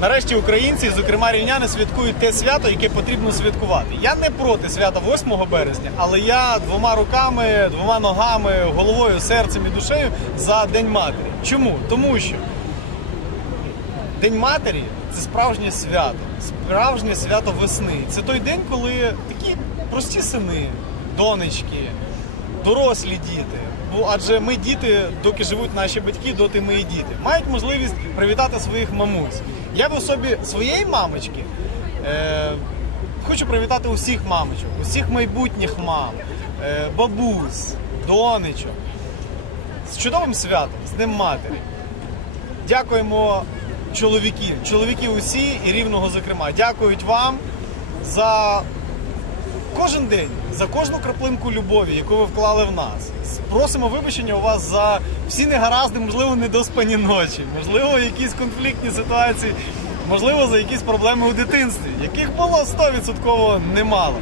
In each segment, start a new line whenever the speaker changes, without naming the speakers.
Нарешті українці, зокрема рівняни, святкують те свято, яке потрібно святкувати. Я не проти свята 8 березня, але я двома руками, двома ногами, головою, серцем і душею за День матері. Чому? Тому що День матері це справжнє свято, справжнє свято весни. Це той день, коли такі прості сини, донечки, дорослі діти. Бо адже ми діти, доки живуть наші батьки, доти ми і діти, мають можливість привітати своїх мамусь. Я в особі своєї мамочки е, хочу привітати усіх мамочок, усіх майбутніх мам, е, бабусь, донечок. З чудовим святом, з Днем матері. Дякуємо чоловіків, чоловіки усі і рівного зокрема. Дякують вам за кожен день, за кожну краплинку любові, яку ви вклали в нас. Просимо вибачення у вас за всі негаразди, можливо, недоспані ночі, можливо, якісь конфліктні ситуації, можливо, за якісь проблеми у дитинстві, яких було 100% немало.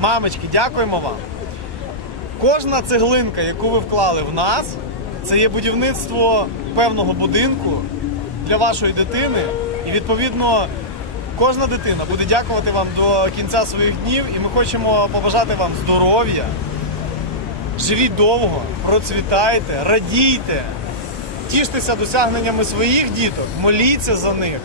Мамочки, дякуємо вам. Кожна цеглинка, яку ви вклали в нас, це є будівництво певного будинку для вашої дитини. І відповідно кожна дитина буде дякувати вам до кінця своїх днів. І ми хочемо побажати вам здоров'я. Живіть довго, процвітайте, радійте, тіштеся досягненнями своїх діток, моліться за них.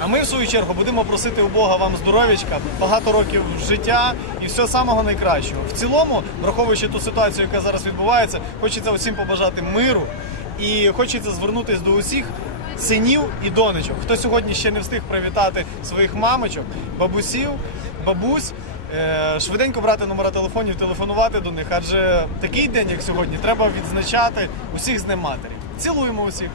А ми, в свою чергу, будемо просити у Бога вам здоров'ячка, багато років життя і все самого найкращого. В цілому, враховуючи ту ситуацію, яка зараз відбувається, хочеться усім побажати миру і хочеться звернутися до усіх синів і донечок. Хто сьогодні ще не встиг привітати своїх мамочок, бабусів, бабусь. е, Швиденько брати номера телефонів, телефонувати до них, адже такий день, як сьогодні, треба відзначати усіх з ним матері. Цілуємо усіх.